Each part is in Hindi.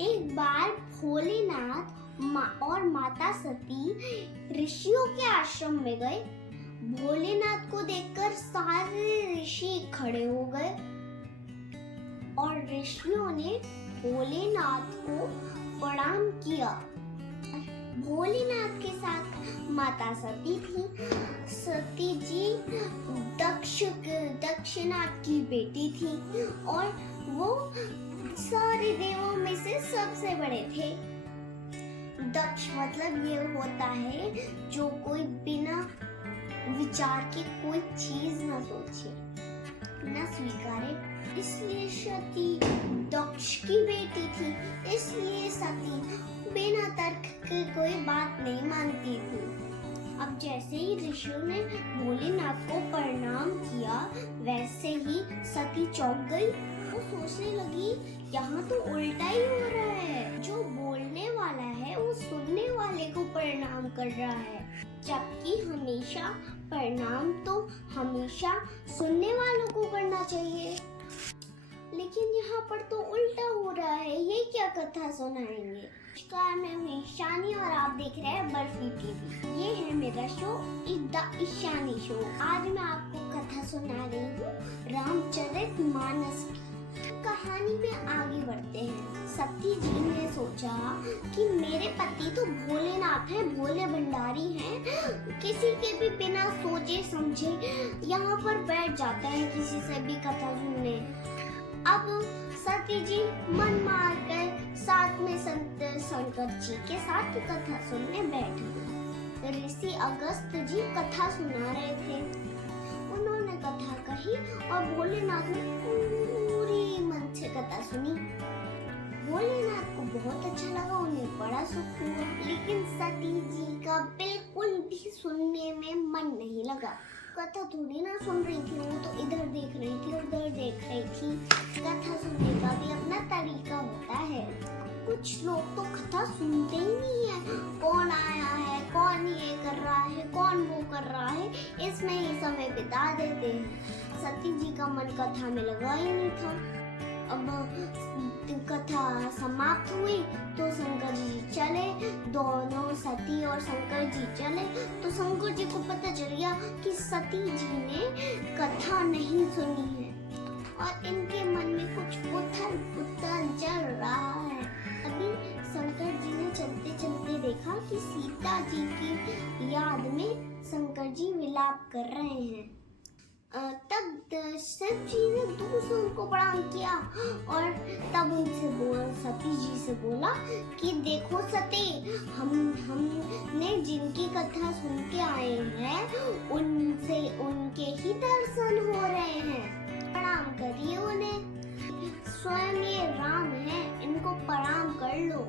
एक बार भोलेनाथ और माता सती ऋषियों के आश्रम में गए। भोलेनाथ को देखकर सारे ऋषि खड़े हो गए और ऋषियों ने भोलेनाथ को प्रणाम किया। भोलेनाथ के साथ माता सती थी। सती जी दक्षनाथ की बेटी थी और वो सारे देवों में से सबसे बड़े थे। दक्ष मतलब ये होता है जो कोई बिना विचार के कोई चीज न सोचे, न स्वीकारे। इसलिए सती दक्ष की बेटी थी, इसलिए सती बिना तर्क के कोई बात नहीं मानती थी। अब जैसे ही ऋषियों ने भोलेनाथ को प्रणाम किया, वैसे ही सती चौंक गई। वो सोचने लगी, यहाँ तो उल्टा ही हो रहा है। जो बोलने वाला है वो सुनने वाले को प्रणाम कर रहा है, जबकि हमेशा प्रणाम तो हमेशा सुनने वालों को करना चाहिए। लेकिन यहाँ पर तो उल्टा हो रहा है। ये क्या कथा सुनाएंगे? नमस्कार, मैं हूँ ईशानी और आप देख रहे हैं बर्फी टीवी। ये है मेरा शो द ईशानी शो। आज मैं आपको कथा सुना रही हूँ रामचरितमानस की। कहानी में आगे बढ़ते हैं। सती जी ने सोचा कि मेरे पति तो भोलेनाथ हैं, भोले भंडारी हैं, किसी के भी बिना सोचे समझे यहाँ पर बैठ जाता है किसी से भी कथा सुनने। अब सती जी मन मार कर साथ में संत शंकर जी के साथ कथा सुनने बैठ गए। ऋषि अगस्त जी कथा सुना रहे थे। उन्होंने कथा कही और भोलेनाथ ने पूरी मन से कथा सुनी। भोलेनाथ को बहुत अच्छा लगा, उन्हें बड़ा सुख हुआ। लेकिन सती जी का बिल्कुल भी सुनने में मन नहीं लगा। कथा थोड़ी ना सुन रही थी, वो तो इधर देख रही थी, उधर देख रही थी। कथा सुनने का भी अपना तरीका होता है। कुछ लोग तो कथा सुनते ही नहीं है। कौन आया है, कौन ये कर रहा है, कौन वो कर रहा है, इसमें ही समय बिता देते हैं। सती जी का मन कथा में लगा ही नहीं था। अब कथा समाप्त हुई तो शंकर जी चले। दोनों सती और शंकर जी चले तो शंकर जी को पता चल गया कि सती जी ने कथा नहीं सुनी है और इनके मन में कुछ उथल-पुथल चल रहा है। अभी शंकर जी ने चलते चलते देखा कि सीता जी की याद में शंकर जी विलाप कर रहे हैं। तब शिव जी ने दूर से उनको प्रणाम किया और तब उनसे सती जी से बोला कि देखो सती, हमने जिनकी कथा सुन के आए हैं उनसे उनके ही दर्शन हो रहे हैं, प्रणाम करिए उन्हें। स्वयं ये राम है, इनको प्रणाम कर लो।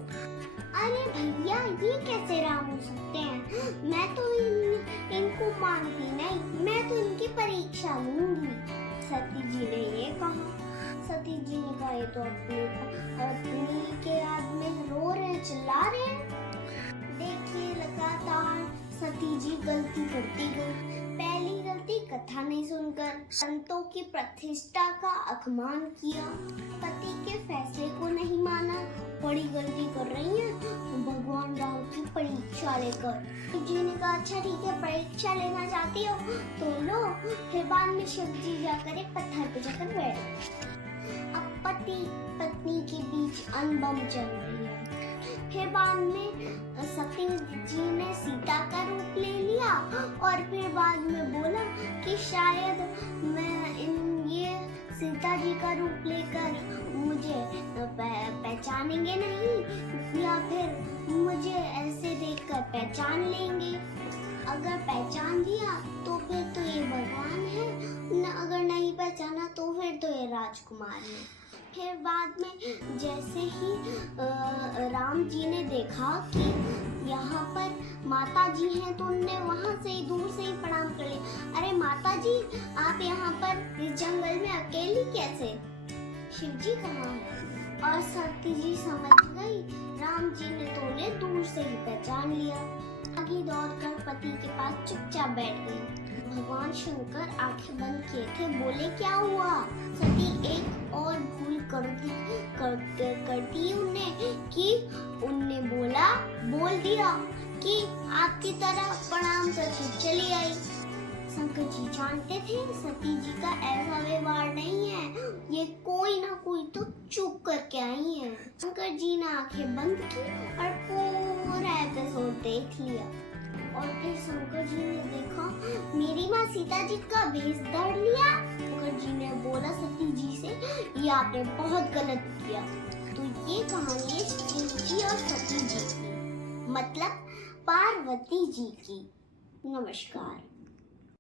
अरे भैया, ये कैसे राम हो सकते हैं? मैं तो इनको मानती नहीं, मैं तो इनकी परीक्षा लूंगी। सती जी ने ये कहा। सती जी ने कहा, ये तो अपनी के याद में रो रहे, चिल्ला रहे हैं। देखिए, लगातार सती जी गलती करती गई। पहली गलती, कथा नहीं सुनकर संतों की प्रतिष्ठा का अपमान किया, पति के फैसले को नहीं माना। बड़ी गलती कर रही है भगवान राम की परीक्षा लेकर। जी ने कहा, अच्छा ठीक है, परीक्षा लेना चाहती हो तो लो। फिर बाद में शिव जी जाकर एक पत्थर पे जाकर बैठ गए। अब पति पत्नी के बीच अनबन चल रही है। फिर बाद में सती जी ने सीता का रूप ले लिया और फिर बाद में बोला कि शायद ये सीता जी का रूप लेकर मुझे पहचानेंगे नहीं या फिर मुझे ऐसे देखकर पहचान लेंगे। अगर पहचान लिया तो फिर तो ये भगवान है, अगर नहीं पहचाना तो फिर तो ये राजकुमार है। फिर बाद में जैसे ही राम जी ने देखा कि यहाँ पर माता जी हैं तो उनने वहाँ से ही दूर से ही प्रणाम कर लिया। अरे माता जी, आप यहाँ पर इस जंगल में अकेली कैसे? शिव जी कहाँ है? और सती जी समझ गई, राम जी ने तो उन्हें दूर से ही पहचान लिया। आगे दौड़कर पति के पास चुपचाप बैठ गई। भगवान शंकर आंखें बंद किए थे, बोले क्या हुआ? सती एक और भूल करती उन्हें कि उनने बोल दिया कि आपकी तरह प्रणाम करके चली आई। शंकर जी जानते थे सती जी का ऐसा व्यवहार नहीं है, ये कोई ना कोई तो चुप करके आई है। शंकर जी ने आंखें बंद की और पूरा एपिसोड देख लिया। और फिर शंकर जी ने देखा मेरी माँ सीता जी का भेष धर लिया। शंकर जी ने बोला सती जी से, ये आपने बहुत गलत किया। तो ये कहानी है शिव जी और सती जी की, मतलब पार्वती जी की। नमस्कार।